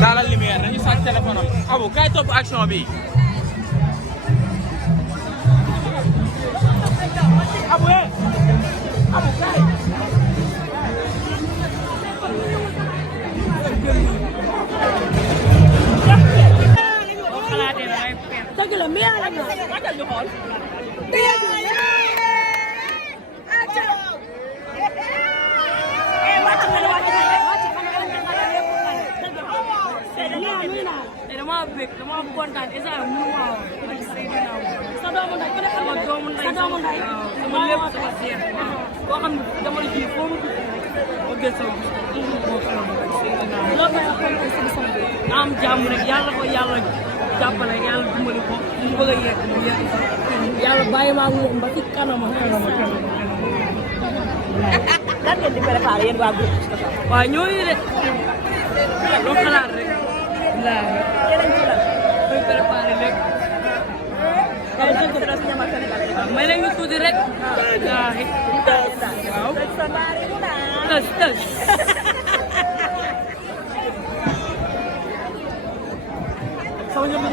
Daalal lumière nañu sàcc téléphone am Abou kaay topp action bi Abou Abou kaay dëgg la mi yaa la ñu xool dama bëgg dama kontaan isa mu waaw sa doomu nday ko sama doomu nday sama lépp sama seet boo xam ne dama la ji foo ma gis sama am jàmm rek yàlla ko yàlla jàppale yàlla dimbali ko mu bëgg a yegg mu yegg yàlla bàyyi maa moom ba ci kanam lan ngeen di préparé yéen waa groupe waaw ñooñu de doo xalaat rek laa koy préparé léegi may leen ñu tuuti rek waaw tës sama ñoom